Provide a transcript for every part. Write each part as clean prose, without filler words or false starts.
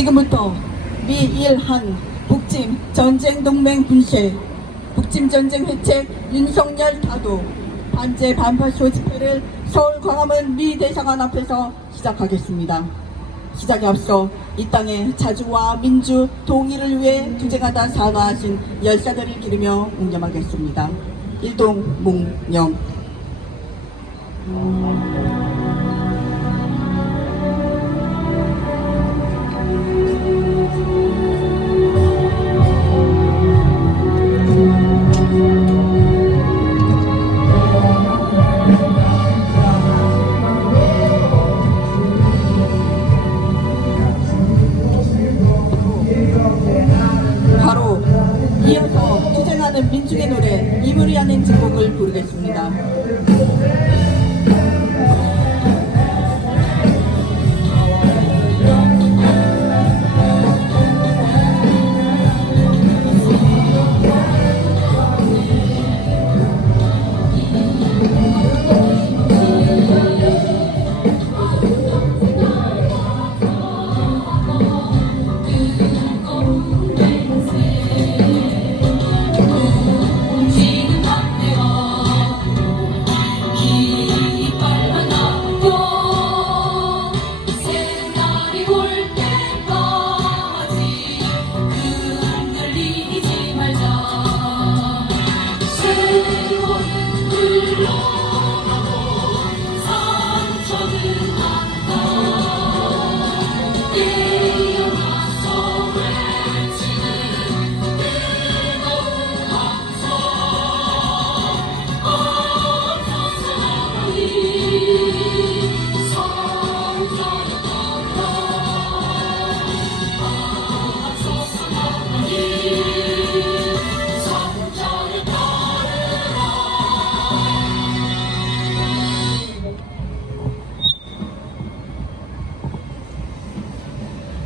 지금부터 미일한 북침 전쟁동맹 분쇄, 북침 전쟁 회책 윤석열 타도 반제 반파쇼 집회를 서울 광화문 미 대사관 앞에서 시작하겠습니다. 시작에 앞서 이 땅의 자주와 민주 통일을 위해 투쟁하다 사과하신 열사들을 기리며 묵념하겠습니다. 일동 묵념. 바로 이어서 투쟁하는 민중의 노래 이물이 아닌 진곡을 부르겠습니다.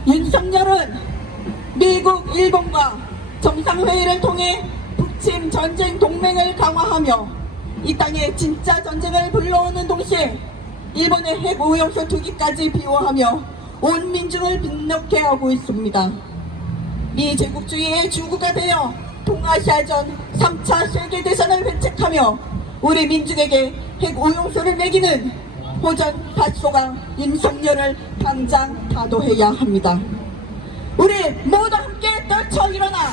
윤석열은 미국, 일본과 정상회의를 통해 북침 전쟁 동맹을 강화하며 이 땅에 진짜 전쟁을 불러오는 동시에 일본의 핵 오염수 투기까지 비호하며 온 민중을 빗놓게 하고 있습니다. 미 제국주의의 주구가 되어 동아시아전 3차 세계대전을 회책하며 우리 민중에게 핵 오염수를 먹이는 호전 닷소가 윤석열을 당장 타도해야 합니다. 우리 모두 함께 떨쳐 일어나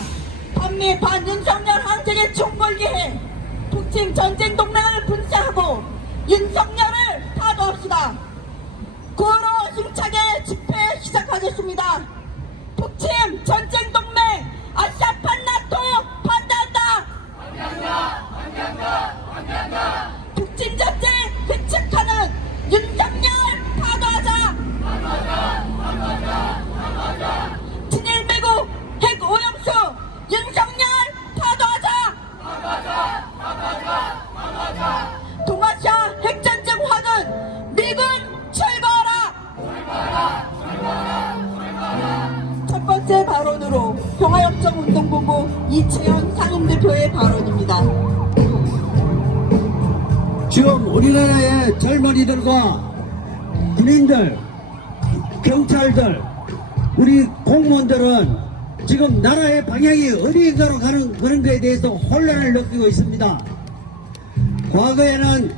반미 반윤석열 항쟁에 총궐기해 북침 전쟁 동맹을 분쇄하고 윤석열을 타도합시다. 구호로 힘차게 집회 시작하겠습니다. 북침 전쟁 동맹 아시아판 나토 반대한다. 반대한다. 북침 전쟁 회책하는 윤석열 타도하자. 친일 매국 핵 오염수 윤석열 타도하자. 동아시아 핵전쟁 화는 미군 철거하라. 첫 번째 발언으로 평화협정운동본부 이채연 상임대표의 발언입니다. 지금 우리나라의 젊은이들과 군인들, 경찰들, 우리 공무원들은 지금 나라의 방향이 어디인가로 가는 그런 것에 대해서 혼란을 느끼고 있습니다. 과거에는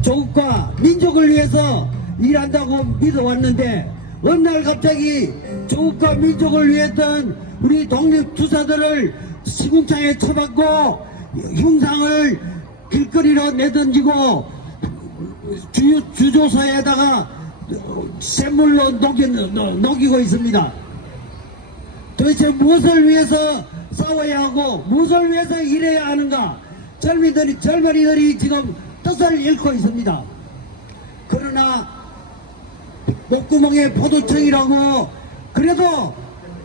조국과 민족을 위해서 일한다고 믿어왔는데 어느 날 갑자기 조국과 민족을 위했던 우리 독립투사들을 시궁창에 처박고 흉상을 길거리로 내던지고 주조사에다가 샘물로 녹이고 있습니다. 도대체 무엇을 위해서 싸워야 하고 무엇을 위해서 일해야 하는가? 젊은이들이 지금 뜻을 잃고 있습니다. 그러나 목구멍에 포도청이라고 그래도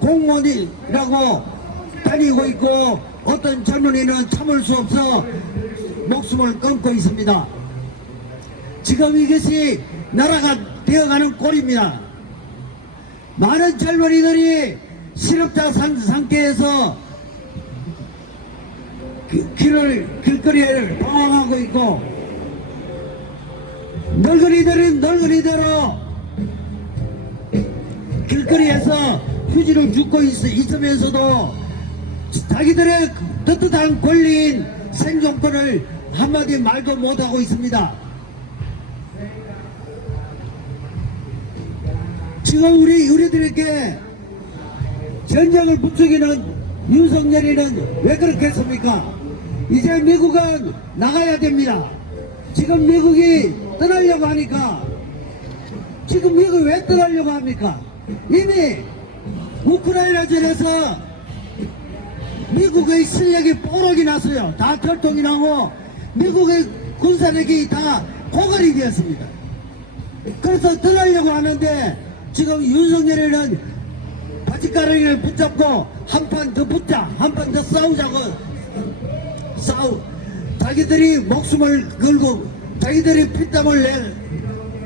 공무원이라고 다니고 있고 어떤 젊은이는 참을 수 없어 목숨을 끊고 있습니다. 지금 이것이 나라가 되어가는 꼴입니다. 많은 젊은이들이 실업자 상태에서 길거리를 방황하고 있고 늙은이들은 늙은이대로 길거리에서 휴지를 줍고 있으면서도 자기들의 떳떳한 권리인 생존권을 한마디 말도 못하고 있습니다. 지금 우리들에게 전쟁을 부추기는 윤석열이는 왜 그렇게 했습니까? 이제 미국은 나가야 됩니다. 지금 미국이 떠나려고 하니까, 지금 미국이 왜 떠나려고 합니까? 이미 우크라이나전에서 미국의 실력이 뽀록이 났어요. 다 결통이 나고 미국의 군사력이 다 고갈이 되었습니다. 그래서 떠나려고 하는데 지금 윤석열이는 바짓가랑이를 붙잡고 한 판 더 붙자, 한 판 더 싸우자고 자기들이 목숨을 걸고 자기들이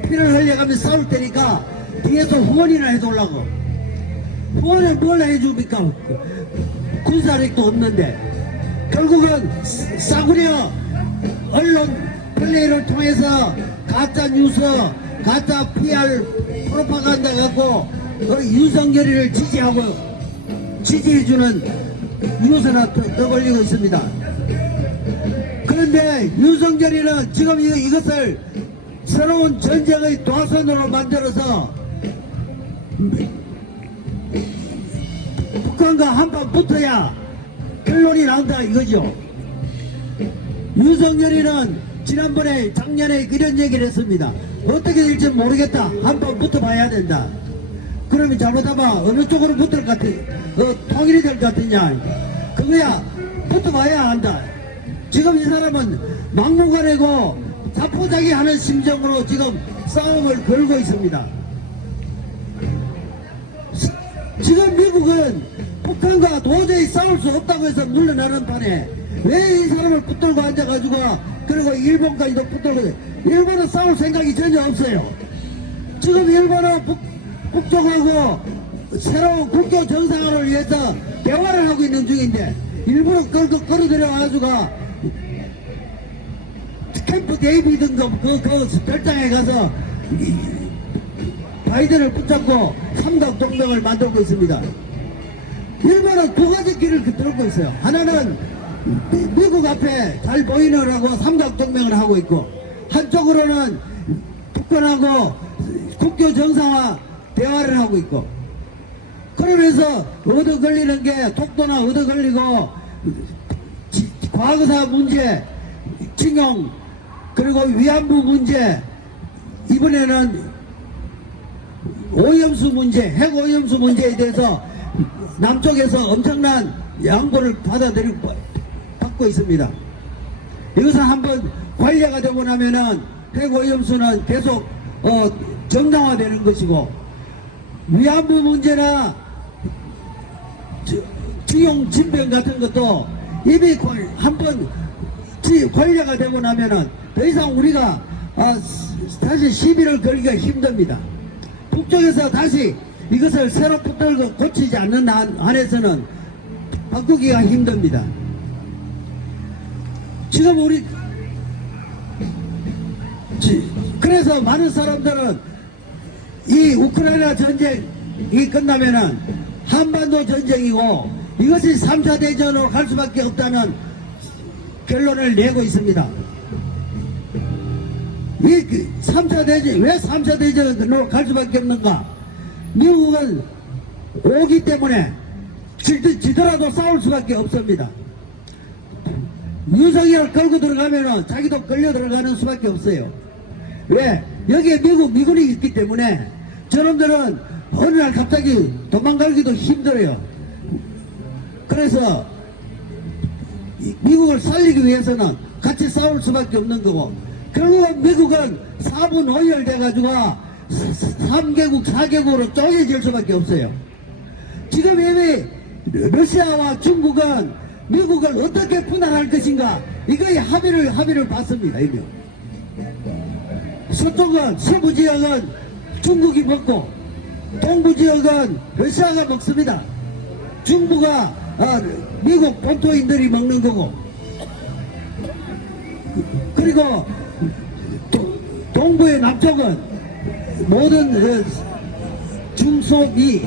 피를 흘려가며 싸울 테니까 뒤에서 후원이나 해달라고. 후원을 뭘 해줍니까? 군사력도 없는데. 결국은 싸구려 언론 플레이를 통해서 가짜 뉴스, 가짜 PR 프로파간다 갖고 윤석열이를 지지해주는 뉴스나 떠벌리고 있습니다. 그런데 윤석열이는 지금 이것을 새로운 전쟁의 도화선으로 만들어서 북한과 한판 붙어야 결론이 나온다 이거죠. 윤석열이는 지난번에 작년에 이런 얘기를 했습니다. 어떻게 될지 모르겠다. 한판 붙어봐야 된다. 그러면 잘못하면 어느 쪽으로 붙을 것 같아? 통일이 될 것 같으냐? 그거야 붙어봐야 한다. 지금 이 사람은 막무가내고 자포자기 하는 심정으로 지금 싸움을 걸고 있습니다. 지금 미국은 북한과 도저히 싸울 수 없다고 해서 물러나는 판에 왜 이 사람을 붙들고 앉아가지고 그리고 일본까지도 붙들고 일본은 싸울 생각이 전혀 없어요. 지금 일본은 북쪽하고 새로운 국교 정상화를 위해서 대화를 하고 있는 중인데 일부러 끌어들여가지고 캠프 데이비든가 그 별장에 가서 바이든을 붙잡고 삼각동맹을 만들고 있습니다. 일본은 두 가지 길을 들고 있어요. 하나는 미국 앞에 잘 보이느라고 삼각동맹을 하고 있고, 한쪽으로는 북한하고 국교 정상화 대화를 하고 있고, 그러면서 얻어 걸리는 게 독도나 얻어 걸리고 과거사 문제, 징용, 그리고 위안부 문제, 이번에는 오염수 문제, 핵 오염수 문제에 대해서 남쪽에서 엄청난 양보를 받고 있습니다. 이것을 한번 관리가 되고 나면은 핵 오염수는 계속 정당화되는 것이고, 위안부 문제나 징용 진병 같은 것도 이미 한번 관리가 되고 나면은 더 이상 우리가 다시 시비를 걸기가 힘듭니다. 북쪽에서 다시 이것을 새로 붙들고 고치지 않는 한에서는 바꾸기가 힘듭니다. 지금 그래서 많은 사람들은 이 우크라이나 전쟁이 끝나면은 한반도 전쟁이고 이것이 3차 대전으로 갈 수밖에 없다는 결론을 내고 있습니다. 이 3차 대전, 왜 3차 대전으로 갈 수밖에 없는가? 미국은 오기 때문에 지더라도 싸울 수밖에 없습니다. 윤석열을 끌고 들어가면은 자기도 끌려 들어가는 수밖에 없어요. 왜? 여기에 미군이 있기 때문에 저놈들은 어느 날 갑자기 도망가기도 힘들어요. 그래서 미국을 살리기 위해서는 같이 싸울 수밖에 없는 거고, 결국은 미국은 4분 5열 돼가지고 3개국 4개국으로 쪼개질 수밖에 없어요. 지금 이미 러시아와 중국은 미국을 어떻게 분할할 것인가, 이거의 합의를 봤습니다. 이미 서쪽은, 서부 지역은 중국이 먹고 동부 지역은 러시아가 먹습니다. 중부가 미국 본토인들이 먹는 거고, 그리고 동부의 남쪽은 모든 중소미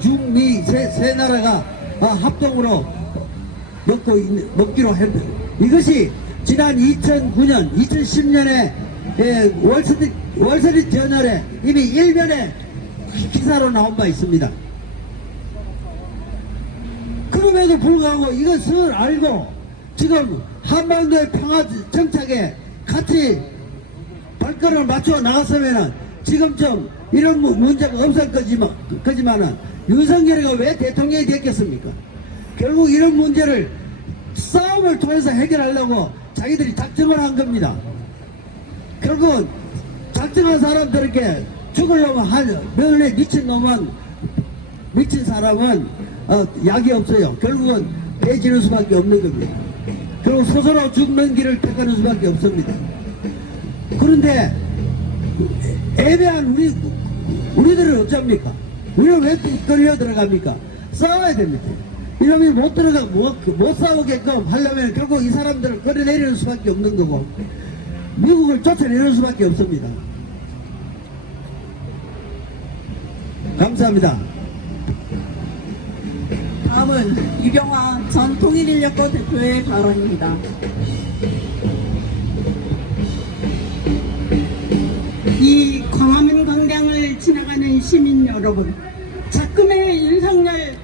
중미 세 나라가 합동으로 먹기로 했다. 이것이 지난 2009년, 2010년에 월스트리트 저널에 이미 일면에 기사로 나온 바 있습니다. 그럼에도 불구하고 이것을 알고 지금 한반도의 평화 정착에 같이 발걸음을 맞추어 나갔으면은 지금쯤 이런 문제가 없을 거지만은 윤석열이가 왜 대통령이 됐겠습니까? 결국 이런 문제를 싸움을 통해서 해결하려고 자기들이 작정을 한 겁니다. 결국은 작정한 사람들에게 죽으려면 면에 미친 사람은 약이 없어요. 결국은 배지는 수밖에 없는 겁니다. 결국 스스로 죽는 길을 택하는 수밖에 없습니다. 그런데 애매한 우리들은 어쩝니까? 우리는 왜 끌려 들어갑니까? 싸워야 됩니다. 이놈이 못 싸우게끔 하려면 결국 이 사람들을 끌어내리는 수밖에 없는 거고, 미국을 쫓아내는 수밖에 없습니다. 감사합니다. 다음은 유병화 전 통일인력거 대표의 발언입니다. 이 광화문 광장을 지나가는 시민 여러분, 작금의 윤석열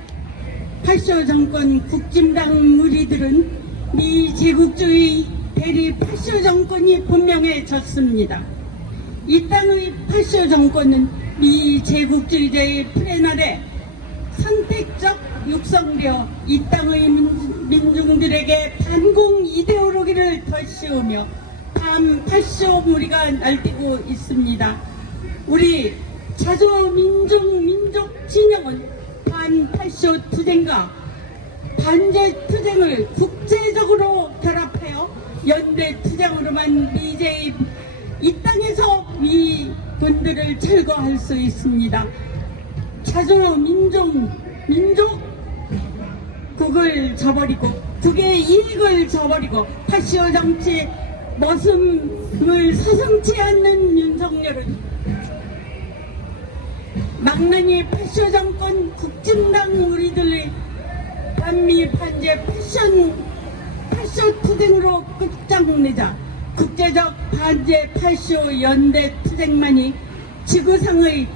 8조 정권 국진당 무리들은 미 제국주의 대리 8조 정권이 분명해졌습니다. 이 땅의 8조 정권은 미 제국주의자의 플랜 아래 선택적 육성되어 이 땅의 민중들에게 반공 이데올로기를 덧씌우며 반 8조 무리가 날뛰고 있습니다. 우리 자주민족 진영은 반 8조 투쟁과 반제 투쟁을 국제적으로 결합하여 연대 투쟁으로만 이 땅에서 미군들을 철거할 수 있습니다. 민족국을 저버리고 국의 이익을 저버리고 8.15 정치 머슴을 서슴지 않는 윤석열은 망나니 8.15 정권 국진당 우리들의 반미 반제 8.15 투쟁으로 끝장내자 국제적 반제 8.15 연대 투쟁만이 지구상의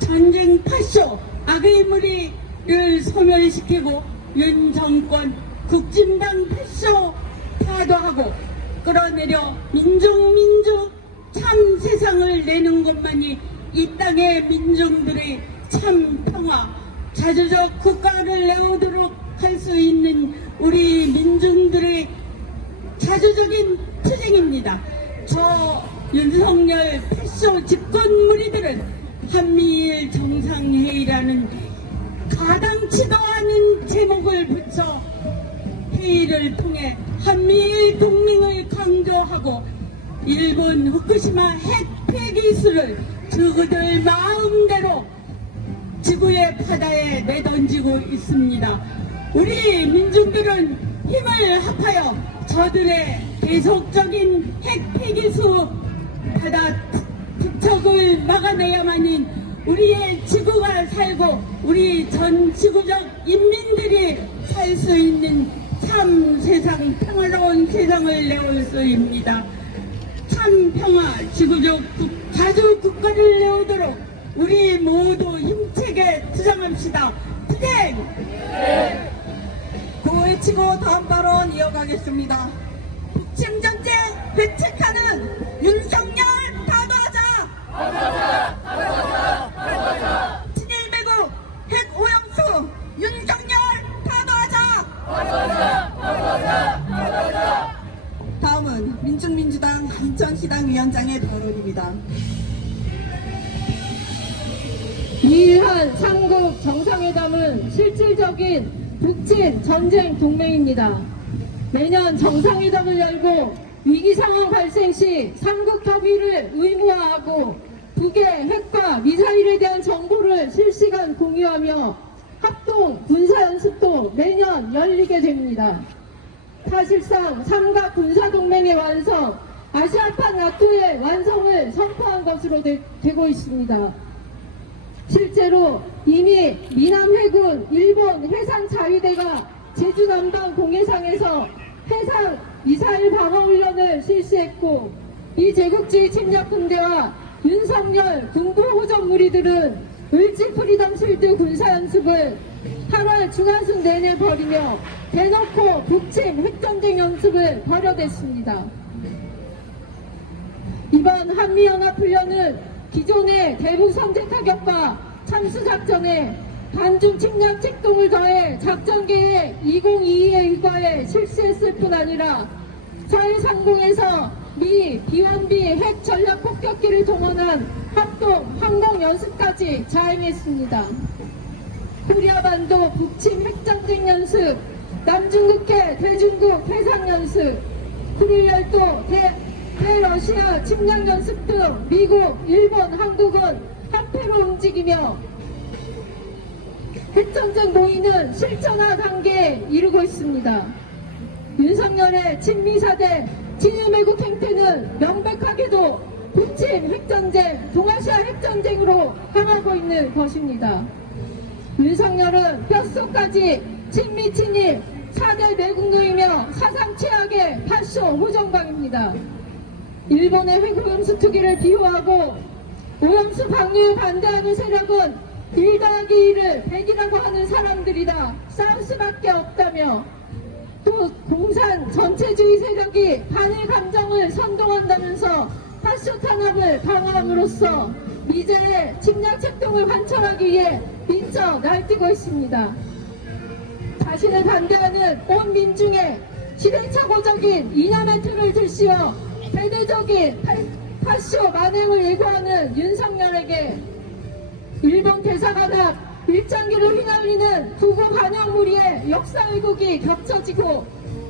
전쟁 8.15 악의 무리를 소멸시키고 윤 정권 국진당 8.15 파도하고 끌어내려 민족 참 세상을 내는 것만이 이 땅의 민중들의 참 평화 자주적 국가를 내오도록 할 수 있는 우리 민중들의 자주적인 투쟁입니다. 저 윤석열 8.15 집권 무리들은 한미일 정상회의라는 가당치도 않은 제목을 붙여 회의를 통해 한미일 동맹을 강조하고 일본 후쿠시마 핵 폐기수를 그들 마음대로 지구의 바다에 내던지고 있습니다. 우리 민중들은 힘을 합하여 저들의 계속적인 핵 폐기수 바다 투척을 막아내야만이 우리의 지구가 살고 우리 전 지구적 인민들이 살 수 있는 참 세상, 평화로운 세상을 내올 수입니다. 참 평화, 지구적 자주 국가를 내오도록 우리 모두 힘차게 투쟁합시다. 투쟁! 구호외치고 다음 발언 이어가겠습니다. 북침전쟁 배책하는 윤석열 파도하자! 친일매국 핵오염수 윤석열 파도하자! 다음은 민중민주당 인천시당 위원장의 발언입니다. 미일한 3국 정상회담은 실질적인 북친 전쟁 동맹입니다. 매년 정상회담을 열고 위기 상황 발생 시 3국 협의를 의무화하고 북의 핵과 미사일에 대한 정보를 실시간 공유하며 합동 군사연습도 매년 열리게 됩니다. 사실상 삼각 군사동맹의 완성, 아시아판 나토의 완성을 선포한 것으로 되고 있습니다. 실제로 이미 미남해군 일본 해상자위대가 제주 남방 공해상에서 해상 미사일 방어 훈련을 실시했고, 이 제국주의 침략 군대와 윤석열 군부 호적 무리들은 을지 프리덤 실드 군사 연습을 8월 중하순 내내 벌이며 대놓고 북침 핵전쟁 연습을 벌여댔습니다. 이번 한미연합훈련은 기존의 대북 선제 타격과 참수작전에 반중 침략 책동을 더해 작전계획 2022에 의거해 실시했을 뿐 아니라 서해 상공에서 미 비원비 핵 전략 폭격기를 동원한 합동 항공 연습까지 자행했습니다. 코리아반도 북침 핵전쟁 연습, 남중국해 대중국 해상 연습, 쿠릴열도 대러시아 침략 연습 등 미국, 일본, 한국은 한패로 움직이며 핵전쟁 모의는 실전화 단계에 이르고 있습니다. 윤석열의 친미사대 친일매국 행태는 명백하게도 북침 핵전쟁, 동아시아 핵전쟁으로 향하고 있는 것입니다. 윤석열은 뼛속까지 친미 친일 4대 매국노이며 사상 최악의 파쇼 호정광입니다. 일본의 핵오염수 투기를 비호하고 오염수 방류에 반대하는 세력은 1+1을 100이라고 하는 사람들이다 싸울 수밖에 없다며, 또 공산 전체주의 세력이 반일 감정을 선동한다면서 파쇼 탄압을 방어함으로써 미제의 침략 책동을 관철하기 위해 미쳐 날뛰고 있습니다. 자신을 반대하는 온 민중의 시대착오적인 이념의 틀을 들씌워 대대적인 파쇼 만행을 예고하는 윤석열에게 일본 대사관 앞 일장기를 휘날리는 구구 반영 무리의 역사 왜곡이 겹쳐지고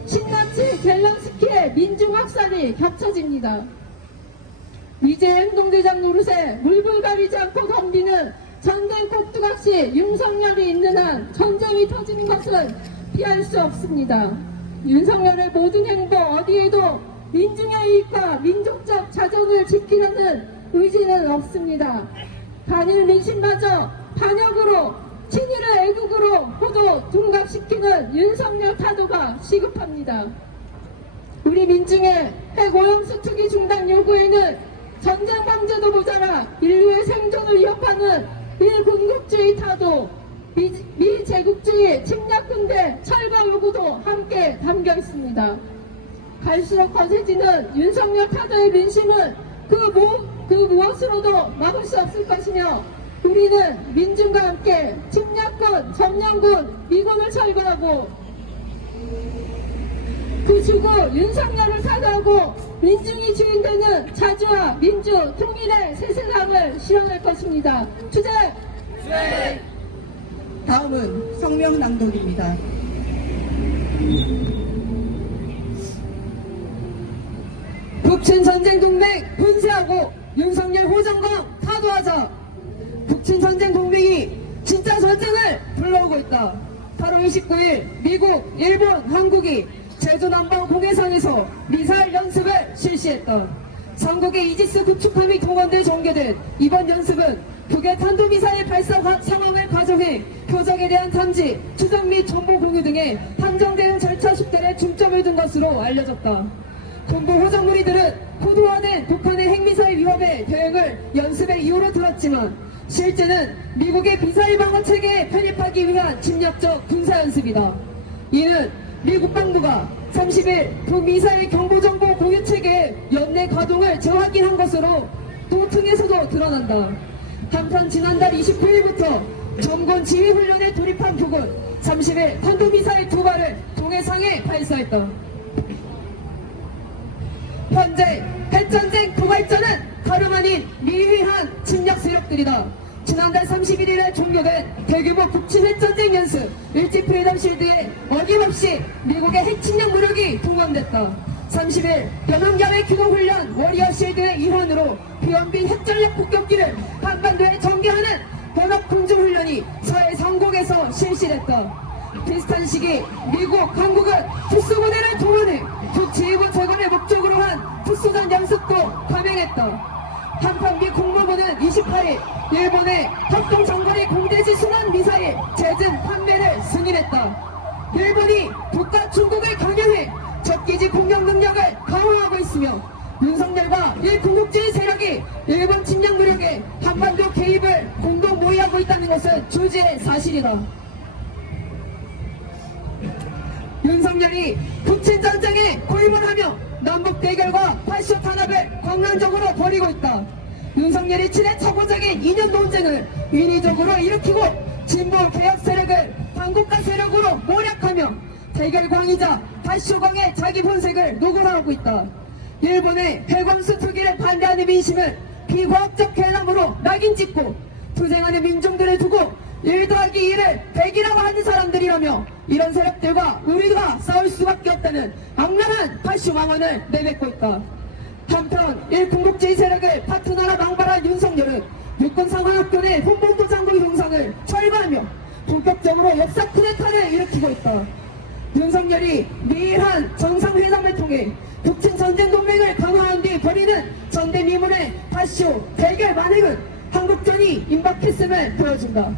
신나치 젤런스키의 민중 학살이 겹쳐집니다. 미제 행동대장 노릇에 물불 가리지 않고 덤비는 전쟁 꼭두각시 윤석열이 있는 한 전쟁이 터지는 것은 피할 수 없습니다. 윤석열의 모든 행보 어디에도 민중의 이익과 민족적 자존을 지키려는 의지는 없습니다. 반일 민심마저 반역으로 친일을 애국으로 호도 둔갑시키는 윤석열 타도가 시급합니다. 우리 민중의 핵오염수 투기 중단 요구에는 전쟁 방제도 모자라 인류의 생존을 위협하는 일군국주의 타도, 미제국주의 침략군대 철거 요구도 함께 담겨 있습니다. 갈수록 거세지는 윤석열 타도의 민심은 그 무엇으로도 막을 수 없을 것이며, 우리는 민중과 함께 침략군, 점령군, 미군을 철거하고 그 주구 윤석열을 사과하고 민중이 주인되는 자주와 민주 통일의 새 세상을 실현할 것입니다. 투쟁! 다음은 성명 낭독입니다. 북친전쟁동맹 분쇄하고 윤석열 호정광 타도하자. 북친전쟁동맹이 진짜 전쟁을 불러오고 있다. 8월 29일 미국, 일본, 한국이 제주 남방 공해상에서 미사일 연습을 실시했다. 삼국의 이지스 구축함이 동원돼 전개된 이번 연습은 북의 탄도미사일 발사 상황을 가정해 표적에 대한 탐지, 추적 및 정보 공유 등의 함정 대응 절차 숙달에 중점을 둔 것으로 알려졌다. 군부 호정 무리들은 고도화된 북한의 핵미사일 위협에 대응을 연습의 이유로 들었지만 실제는 미국의 미사일 방어 체계에 편입하기 위한 침략적 군사연습이다. 이는 미 국방부가 30일 북미사일 경보정보 공유 체계의 연내 가동을 재확인한 것으로 도청에서도 드러난다. 한편 지난달 29일부터 점검 지휘훈련에 돌입한 북은 30일 탄도미사일 2발을 동해상에 발사했다. 현재 핵전쟁 도발자는 다름 아닌 미휘한 침략 세력들이다. 지난달 31일에 종료된 대규모 북침 핵전쟁 연습 을지 프리덤 실드에 어김없이 미국의 핵침략 무력이 동원됐다. 30일 연합야외 기동훈련 워리어 실드의 일환으로 비원빈 핵전략 폭격기를 한반도에 전개하는 연합공중훈련이 서해 상공에서 실시됐다. 비슷한 시기 미국, 한국은 특수부대를 동원해 북지휘부 재건을 목적으로 한 특수전 연습도 감행했다. 한편 미 국무부는 정부는 28일 일본의 합동장거리 공대지 순환 미사일 제즌 판매를 승인했다. 일본이 북과 중국을 강요해 적기지 공격 능력을 강화하고 있으며 윤석열과 일군국주의 세력이 일본 침략 무력에 한반도 개입을 공동 모의하고 있다는 것은 조지의 사실이다. 윤석열이 북친 전쟁에 고립을하며 남북 대결과 파쇼 탄압을 광란적으로 벌이고 있다. 윤석열이 친해 처고적인 2년 논쟁을 인위적으로 일으키고 진보 개혁 세력을 반국가 세력으로 모략하며 대결 광이자 파쇼광의 자기 본색을 노골화하고 있다. 일본의 해광수 투기를 반대하는 민심을 비과학적 괴담으로 낙인 찍고 투쟁하는 민중들을 두고 1 더하기 1을 100이라고 하는 사람들이라며 이런 세력들과 우리가 싸울 수밖에 없다는 악랄한 파쇼 망언을 내뱉고 있다. 한편 일군국주의 세력을 파트너라 망발한 윤석열은 육군상황학교 내 홍범도 장군 형상을 철거하며 본격적으로 역사 쿠데타를 일으키고 있다. 윤석열이 미일한 정상회담을 통해 북친 전쟁 동맹을 강화한 뒤 벌이는 전대미문의 파쇼 대결 만행은 한국전이 임박했음을 보여준다.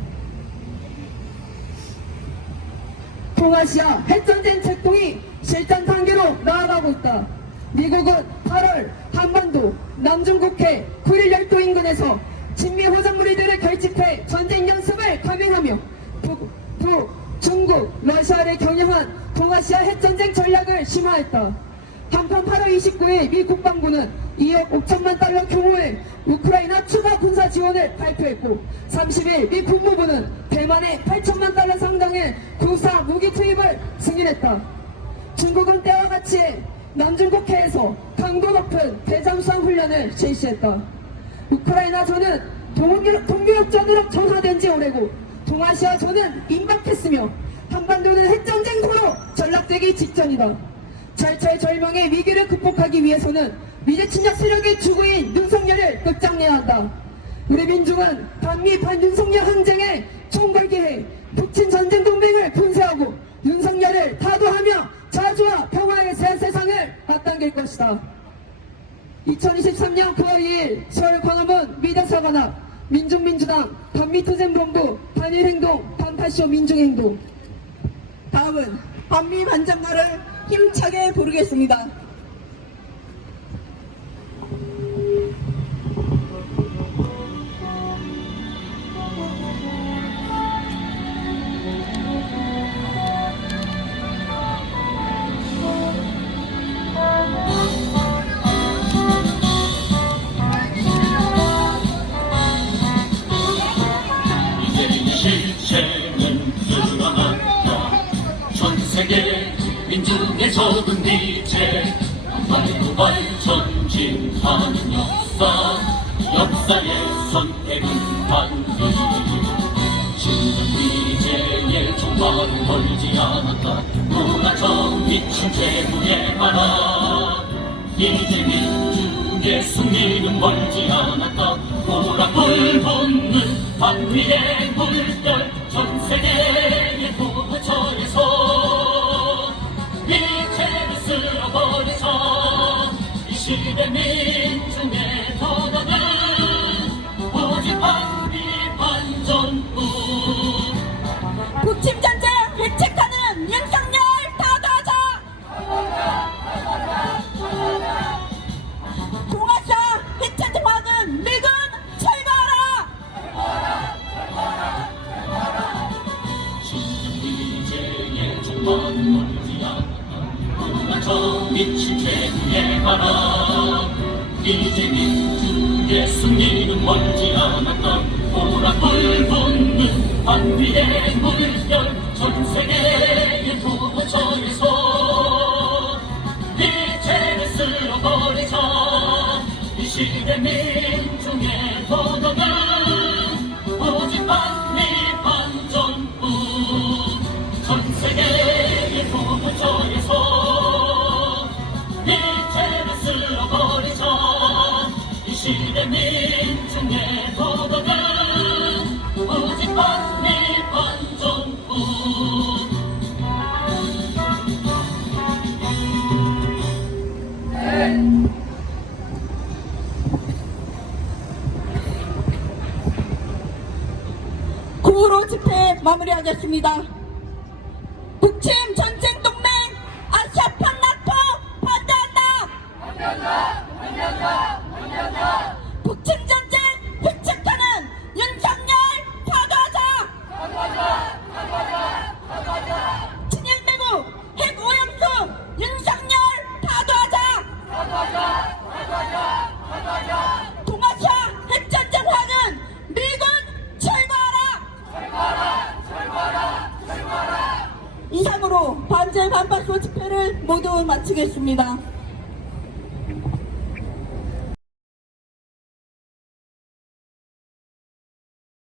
동아시아 핵전쟁 책동이 실전 단계로 나아가고 있다. 미국은 8월 한반도 남중국해 9일 열도 인근에서 친미호전 무리들을 결집해 전쟁 연습을 감행하며 중국, 러시아를 겨냥한 동아시아 핵전쟁 전략을 심화했다. 한편 8월 29일 미 국방부는 2억 5천만 달러 규모의 우크라이나 추가 군사 지원을 발표했고 30일 미 국무부는 대만에 8천만 달러 상당의 군사 무기 투입을 승인했다. 중국은 때와 같이 남중국해에서 강도 높은 대잠수함 훈련을 실시했다. 우크라이나전은 동유럽전으로 전화된 지 오래고 동아시아전은 임박했으며 한반도는 핵전쟁터로 전락되기 직전이다. 절체절명의 위기를 극복하기 위해서는 미제 침략 세력의 주구인 윤석열을 끝장내야 한다. 우리 민중은 반미 반윤석열 항쟁에 총걸게 해 북친 전쟁 동맹을 분쇄하고 윤석열을 타도하며 자주와 평화의 새 세상을 앞당길 것이다. 2023년 9월 2일 서울 광화문 미대사관 앞 민중민주당 반미투쟁본부 반일행동 반파쇼 민중행동. 다음은 반미 반장가를 힘차게 부르겠습니다. 실체는 드러났다. 전세계 민중의 적은 이제 발부발 전진하는 역사의 선택은 반드시 진정 미제의 종말은 멀지 않았다. 문화적 미친 제국의 나라 이제 민중의 승리는 멀지 않았다. 오락을 돋는 반미의 물결 전 세계의 도처에서 이제는 쓸어버리자. 이 시대 민중의 도덕은 오직 반미 반전뿐. 북침 전쟁 회책하는 윤석열 타도하자. 동아시아 핵전쟁 막은 미군 철거하라. 이제의 종말은 멀지 않았다. 문화적 미친 제국의 나라 이제 민주의 승리는 멀지 않았다. 오락을 돋는 반미의 물결 전 세계의 도처에서 이제는 쓸어버리자. 이 시대 민중의 도덕은 오직 반미 반전뿐. 전 세계의 도처에서 이제는 쓸어버리자. 이 시대 민중의 도덕은 오직 반미 반전뿐. 구호로 집회 마무리하겠습니다. 북침 전쟁 동맹 아시아판 낙포 반대한다. 북침 전쟁 획책하는 윤석열 타도하자. 친일 매국 핵 오염수 윤석열 타도하자. 동아시아 핵전쟁 화는 미군 철거하라. 이상으로 반제 반박소 집회를 모두 마치겠습니다.